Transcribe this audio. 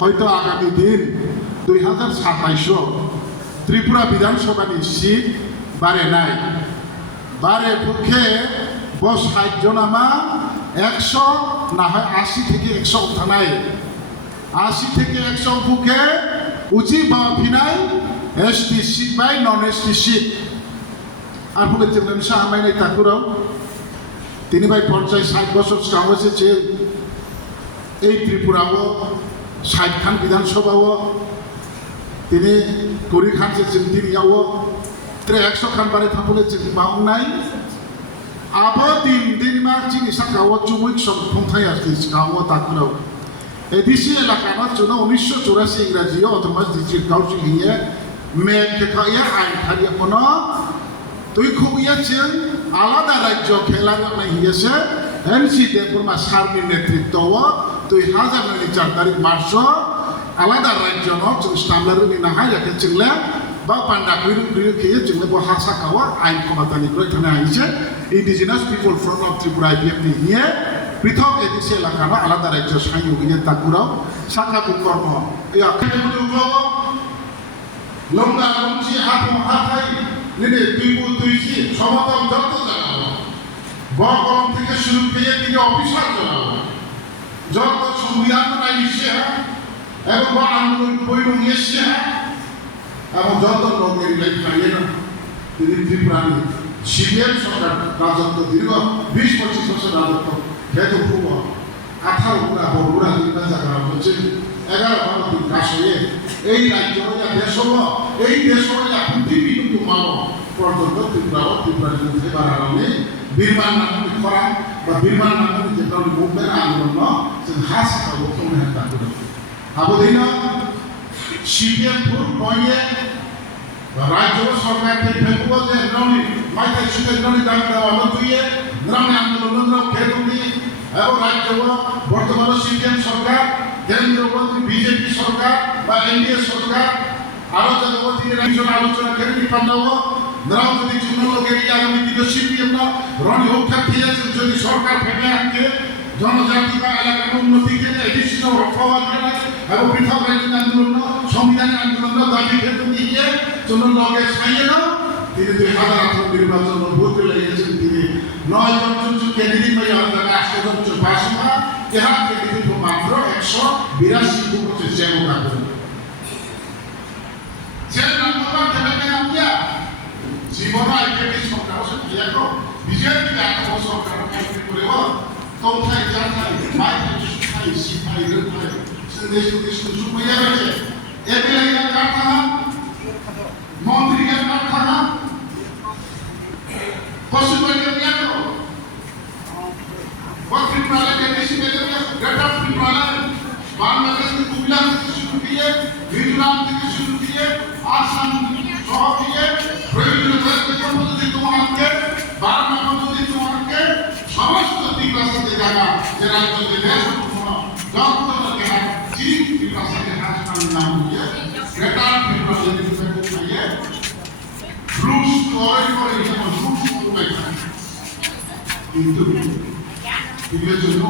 হয়তো আগামী দিন 2027 ত্রিপুরা বিধানসভার সিট বাড়ে নাই বারে পক্ষে 60 জনামা 100 না হয় 80 থেকে 100 থানায় 80 থেকে 100 পক্ষে উচি বা ভিনাই এসটি সিট বাই নন এসটি সিট আর পক্ষে চেমন সাহামাইনাই তাকুরাও তিনি ভাই 50-60 বছর হয়েছে এই ত্রিপুরাও 60 খান বিধানসভাও তিনি করি খান তিনিও 100 খান বারে থাকলে বাউন নাই আবো দিন মা চিনি সাকাও চুমুক সব ফংথাই আসছে সাকাও তাকুরাও এডিসি এলাকার জন্য 1984 ইংরাজিও অথবা ডিস্ট্রিক্ট কাউন্সিল হিয়ে মেন খেখাইয়া আইন খারিয়া কোনো তুই খুবইয়া চেন আলাদা রাজ্য খেলার হিয়েছে এনসি দেববর্মা সার্মি নেতৃত্ব তুই 2004 তারিখ মার্চ আলাদা রাজ্য সামলারুনি নাহাই রেখে চিনলে বা পান্ডা কুইরু খেয়ে চিনলে বো হাসা খাওয়া আইন ক্ষমতানি এখানে আইছে indigenous people front of Tripura IPF নিয়ে পৃথক এডিসি এলাকার আলাদা রাজ্য সাইন হইয়ে তাকুরাও শাখা কর্ম এই আখ্যানে লঙ্গা লঙ্চি হাতাই নিনে তুইছি সমতল যত জানাবো বকলম থেকে শুরু করে তিনি অফিসার জানাবো যত সংবিধান নিচ্ছে এবং আন্দোলন বৈর নিয়েছে এবং যত লোকের খাইয়ে না তিনি ত্রিপুরানি সিপিএম সরকার রাজত্ব দীর্ঘ 20-25 বছর রাজত্ব খেত পূর্ব 18 গুণা বড়ুরা নির্বাচন করা হচ্ছে 11 দিন কাজ হয়ে এই রাজ্য দেশ এই দেশ পৃথিবী কিন্তু মানব পর্যন্ত ত্রিপুরার বিরুদ্ধে বাড়ানো বীরমান নামে করা বা বীরমান নামে যেটা মুভমেন্ট আন্দোলন হাস খাবো তুমি একটা করে আবদিন সিপিএম ফুল বইয়ে রাজ্য সরকারকে ফেলবো যে ননি মাইথাই সুতে ননি দাম দেওয়া নতুয়ে গ্রামে আন্দোলন খেলুনি এবং রাজ্য বর্তমান সিপিএম সরকার কেন্দ্রীয় মন্ত্রী বিজেপি সরকার বা এনডিএ সরকার আরো জগবতীয় আলোচনা করে পাঠাবো গ্রাম যদি চূর্ণ লোকের আগামী দিনে সিপিএম না রনি হোক্ষা খেয়েছেন যদি সরকার ফেটে আনকে জনজাতি বা এলাকার উন্নতি ক্ষেত্রে এডিশনাল হওয়ার জন্য এবং পৃথক রাজ্যের আন্দোলন সংবিধানের আন্দোলন দাবি ক্ষেত্রে নিয়ে চূর্ণ লোকের ছাইয়ে না তিনি 2018 নির্বাচন ভোট লেগেছেন তিনি 9 জন ক্যান্ডিডেট পাই আমাদের 8 জন চুপাশমা এহার ক্যান্ডিডেট মাত্র 182 বছর সেবা করেন যে নাম্বার দেবেন আমরা জীবন আইপিএফ সরকার আছে দেখো বিজেপি এত বছর সরকার কাজ করে কোথায় জানাই মাইকে সুখাই সিপাই রে সন্দেশ সুখ হয়ে গেছে এমএলএ এর কারখানা মন্ত্রী এর কারখানা পশুপালন নিয়ে তো বকরি পালন के देश में डेटा पालन बांग्लादेश में कुमिल्ला से शुरू किए मिजोरम থেকে শুরু किए आसाम সহ দিয়ে প্রয়োজনীয় পদ্ধতি তোমাকে বার্মা পদ্ধতি তোমাকে সমস্ত বিকাশের জায়গা যে রাজ্যে দেশ যত জায়গা চিন বিকাশের হাসপাতাল নাম দিয়ে ডেটা প্রিপারেশন দিয়ে ফ্লুস তৈরি করে যেমন ফ্লুস কিন্তু বিবেচনা